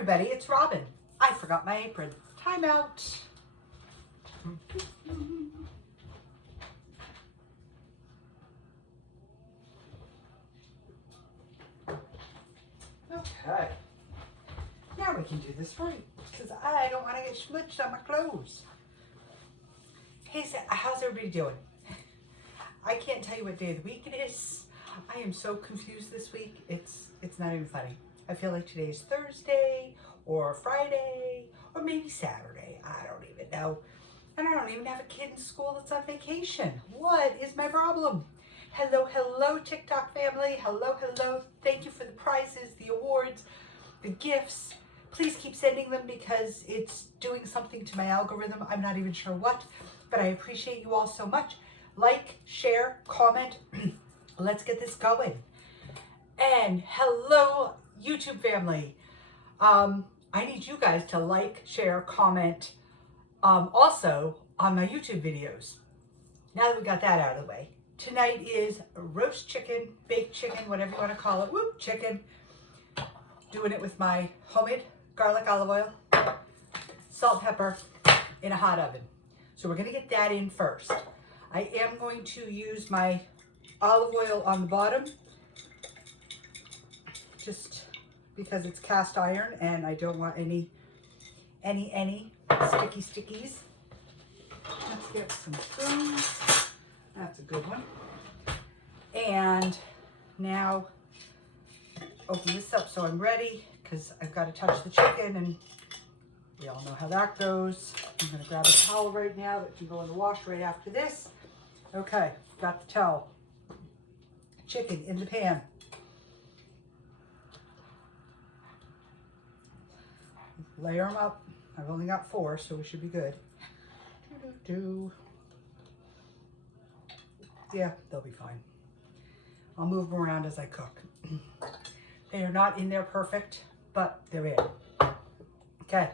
everybody, it's Robin. I forgot my apron. Time out. Okay. Now we can do this right, because I don't want to get smutshed on my clothes. Hey, how's everybody doing? I can't tell you what day of the week it is. I am so confused this week. It's not even funny. I feel like today's Thursday or Friday or maybe Saturday. I don't even know. And I don't even have a kid in school that's on vacation. What is my problem? Hello, hello, TikTok family. Hello, hello. Thank you for the prizes, the awards, the gifts. Please keep sending them because it's doing something to my algorithm. I'm not even sure what, but I appreciate you all so much. Like, share, comment. Let's get this going. And hello, YouTube family. I need you guys to like, share, comment, also on my YouTube videos. Now that we got that out of the way, tonight is roast chicken, baked chicken, whatever you want to call it. Whoop, chicken. Doing it with my homemade garlic olive oil, salt, pepper in a hot oven. So we're going to get that in first. I am going to use my olive oil on the bottom, just because it's cast iron and I don't want any sticky stickies. Let's get some spoons. That's a good one. And now open this up so I'm ready, because I've got to touch the chicken and we all know how that goes. I'm going to grab a towel right now that can go in the wash right after this. Okay, got the towel. Chicken in the pan. Layer them up. I've only got 4, so we should be good. Yeah, they'll be fine. I'll move them around as I cook. They are not in there perfect, but they're in. Okay.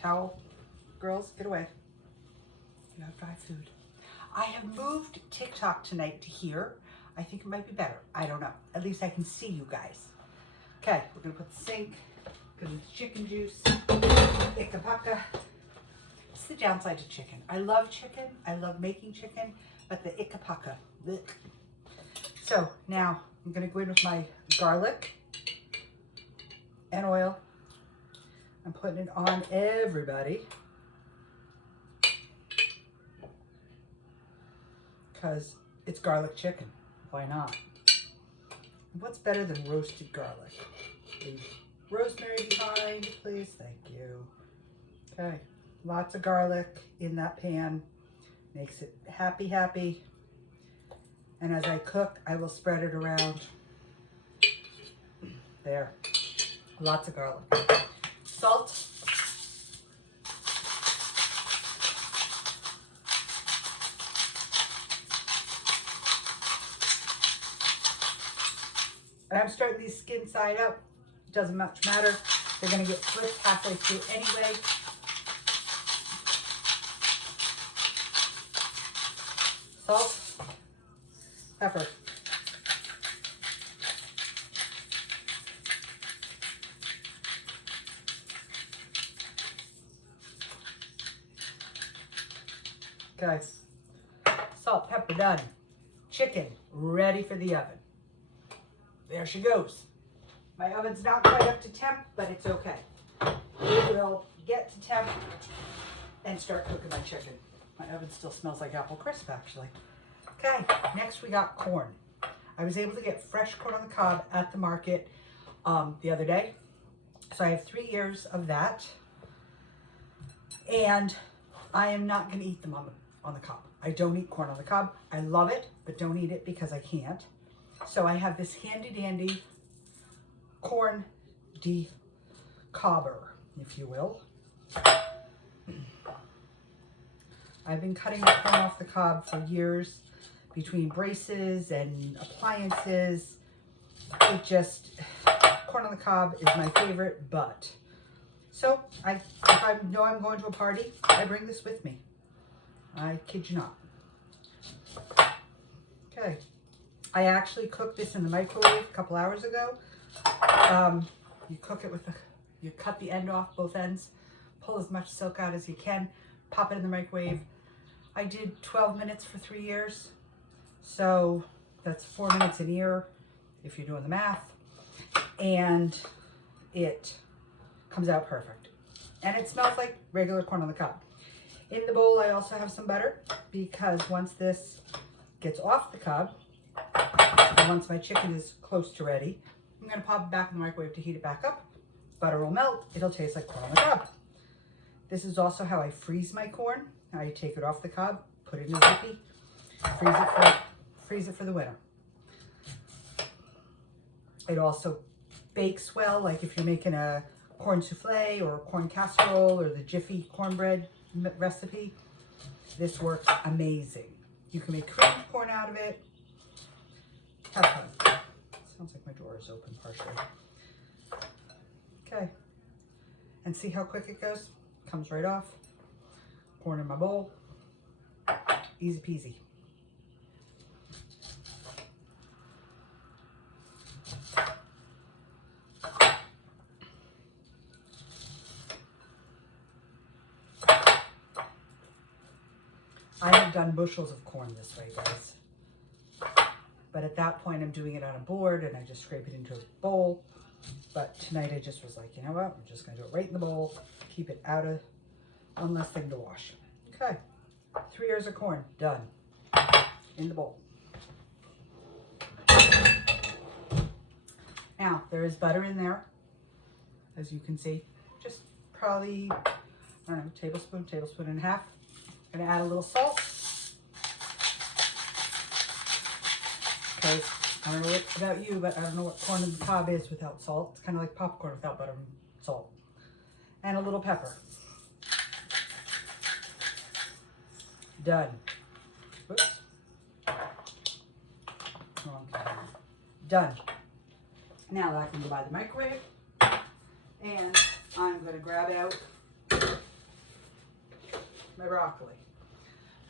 Towel. Girls, get away. You have dry food. I have moved TikTok tonight to here. I think it might be better. I don't know. At least I can see you guys. Okay, we're going to put the sink, because it's chicken juice. Ikapaka. It's the downside to chicken. I love chicken. I love making chicken, but the ikapaka. Blech. So now I'm going to go in with my garlic and oil. I'm putting it on everybody, because it's garlic chicken. Why not? What's better than roasted garlic? Leave rosemary behind, please. Thank you. Okay, lots of garlic in that pan. Makes it happy, happy. And as I cook, I will spread it around. There. Lots of garlic. Salt. And I'm starting these skin side up. Doesn't much matter. They're going to get flipped halfway through anyway. Salt. Pepper. Okay. Salt, pepper done. Chicken ready for the oven. There she goes. My oven's not quite up to temp, but it's okay. It will get to temp and start cooking my chicken. My oven still smells like apple crisp, actually. Okay, next we got corn. I was able to get fresh corn on the cob at the market the other day. So I have 3 years of that. And I am not going to eat them on the cob. I don't eat corn on the cob. I love it, but don't eat it because I can't. So I have this handy dandy corn decobber, if you will. I've been cutting the corn off the cob for years, between braces and appliances. Corn on the cob is my favorite, but. So if I know I'm going to a party, I bring this with me. I kid you not. Okay. I actually cooked this in the microwave a couple hours ago. You cook it with You cut the end off, both ends, pull as much silk out as you can, pop it in the microwave. I did 12 minutes for 3 years. So that's 4 minutes an ear, if you're doing the math. And it comes out perfect. And it smells like regular corn on the cob. In the bowl, I also have some butter, because once this gets off the cob, and once my chicken is close to ready, I'm gonna pop it back in the microwave to heat it back up. Butter will melt, it'll taste like corn on the cob. This is also how I freeze my corn. I take it off the cob, put it in a Zippy, freeze it for the winter. It also bakes well, like if you're making a corn souffle or a corn casserole or the Jiffy cornbread recipe. This works amazing. You can make creamed corn out of it. Have fun. Sounds like my drawer is open partially. Okay. And see how quick it goes? Comes right off. Corn in my bowl. Easy peasy. I have done bushels of corn this way, guys. But at that point, I'm doing it on a board and I just scrape it into a bowl. But tonight I just was like, you know what? I'm just gonna do it right in the bowl. Keep it out of one less thing to wash. Okay, 3 ears of corn, done. In the bowl. Now, there is butter in there, as you can see. Just probably, I don't know, tablespoon and a half. Gonna add a little salt. Because I don't know what about you, but I don't know what corn on the cob is without salt. It's kind of like popcorn without butter and salt. And a little pepper. Done. Whoops. Wrong camera. Done. Now that can go by the microwave. And I'm gonna grab out my broccoli.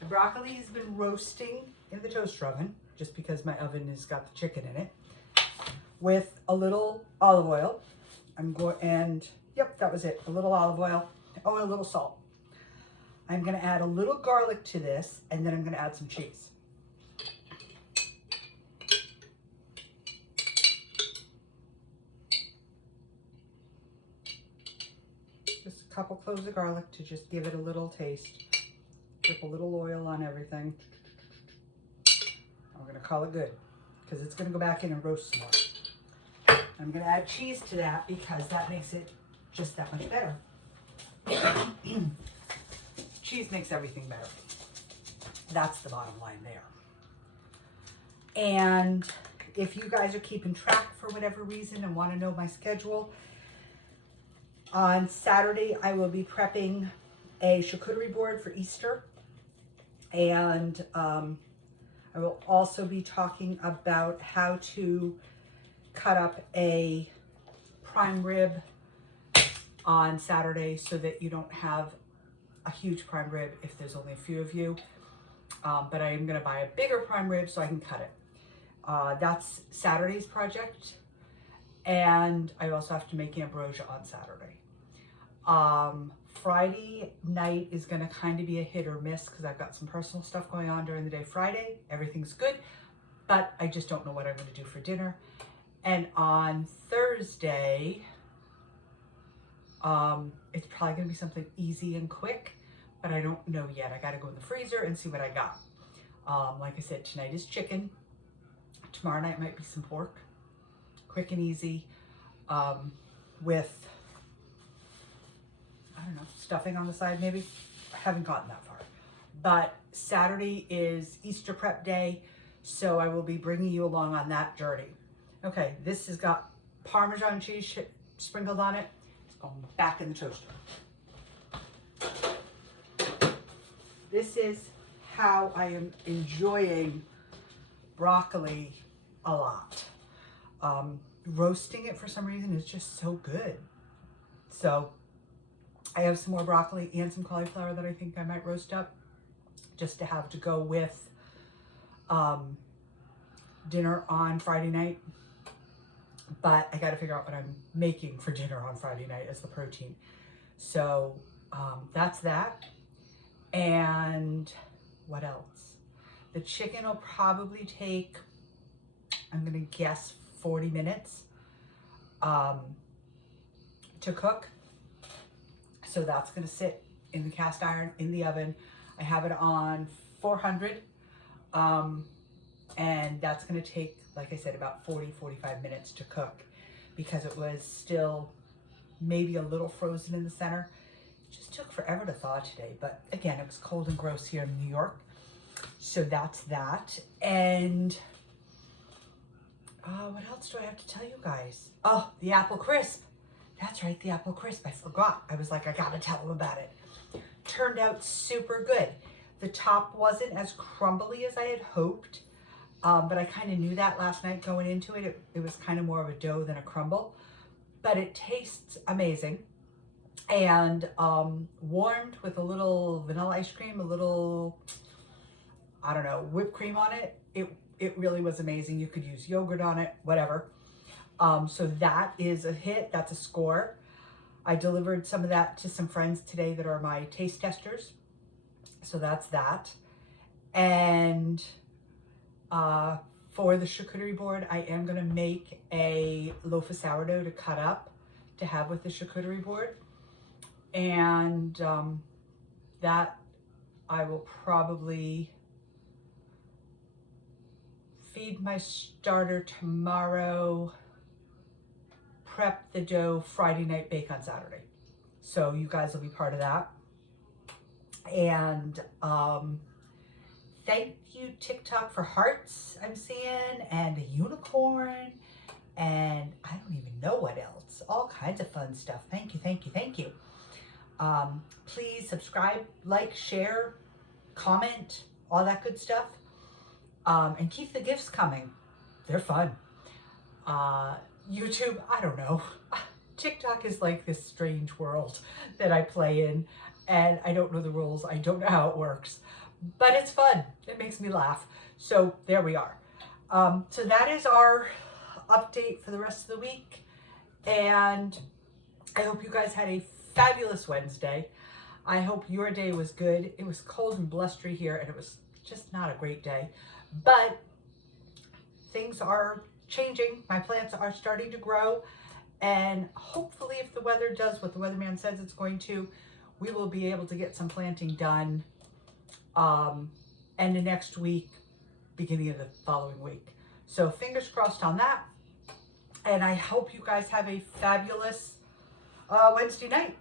The broccoli has been roasting in the toaster oven, just because my oven has got the chicken in it, with a little olive oil. Yep, that was it. A little olive oil. Oh, and a little salt. I'm gonna add a little garlic to this, and then I'm gonna add some cheese. Just a couple cloves of garlic to just give it a little taste. Drip a little oil on everything. I'm gonna call it good, because it's gonna go back in and roast some more. I'm gonna add cheese to that because that makes it just that much better. Cheese makes everything better. That's the bottom line there. And if you guys are keeping track for whatever reason and want to know my schedule, on Saturday I will be prepping a charcuterie board for Easter. And I will also be talking about how to cut up a prime rib on Saturday so that you don't have a huge prime rib if there's only a few of you. But I am going to buy a bigger prime rib so I can cut it. That's Saturday's project. And I also have to make ambrosia on Saturday. Friday night is going to kind of be a hit or miss because I've got some personal stuff going on during the day. Friday, everything's good, but I just don't know what I'm going to do for dinner. And on Thursday, it's probably going to be something easy and quick, but I don't know yet. I got to go in the freezer and see what I got. Like I said, tonight is chicken. Tomorrow night might be some pork. Quick and easy, with, I don't know, stuffing on the side maybe. I haven't gotten that far. But Saturday is Easter prep day, so I will be bringing you along on that journey. Okay, this has got Parmesan cheese sprinkled on it. It's going back in the toaster. This is how I am enjoying broccoli a lot. Roasting it for some reason is just so good. So I have some more broccoli and some cauliflower that I think I might roast up just to have to go with dinner on Friday night. but I got to figure out what I'm making for dinner on Friday night as the protein. So that's that. And what else? The chicken will probably take, I'm going to guess, 40 minutes to cook. So that's going to sit in the cast iron in the oven. I have it on 400. And that's going to take, like I said, about 40-45 minutes to cook because it was still maybe a little frozen in the center. It just took forever to thaw today. But again, it was cold and gross here in New York. So that's that. And what else do I have to tell you guys? Oh, the apple crisp. That's right, the apple crisp. I forgot. I was like, I gotta tell them about it. Turned out super good. The top wasn't as crumbly as I had hoped, but I kind of knew that last night going into it. It was kind of more of a dough than a crumble, but it tastes amazing. And warmed with a little vanilla ice cream, a little, I don't know, whipped cream on it. It really was amazing. You could use yogurt on it, whatever. So that is a hit. That's a score. I delivered some of that to some friends today that are my taste testers. So that's that. And for the charcuterie board, I am going to make a loaf of sourdough to cut up to have with the charcuterie board. And that I will probably feed my starter tomorrow, prep the dough Friday night, bake on Saturday. So you guys will be part of that. And thank you TikTok for hearts I'm seeing, and a unicorn, and I don't even know what else. All kinds of fun stuff. Thank you, thank you, thank you. Please subscribe, like, share, comment, all that good stuff. And keep the gifts coming. They're fun. YouTube, I don't know. TikTok is like this strange world that I play in, and I don't know the rules. I don't know how it works, but it's fun. It makes me laugh. So there we are. So that is our update for the rest of the week. And I hope you guys had a fabulous Wednesday. I hope your day was good. It was cold and blustery here, and it was just not a great day. But things are changing. My plants are starting to grow. And hopefully if the weather does what the weatherman says it's going to, we will be able to get some planting done end of next week, beginning of the following week. So fingers crossed on that. And I hope you guys have a fabulous Wednesday night.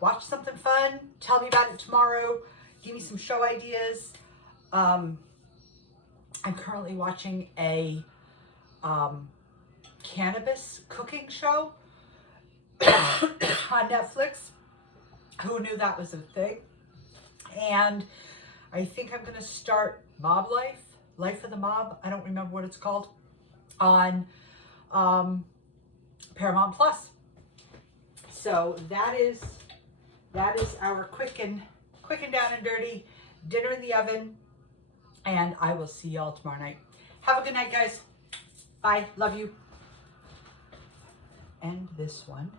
Watch something fun. Tell me about it tomorrow. Give me some show ideas. I'm currently watching a cannabis cooking show on Netflix. Who knew that was a thing? And I think I'm going to start Mob Life of the Mob. I don't remember what it's called, on Paramount Plus. So that is our quick and down and dirty dinner in the oven. And I will see y'all tomorrow night. Have a good night, guys. Bye. Love you. And this one.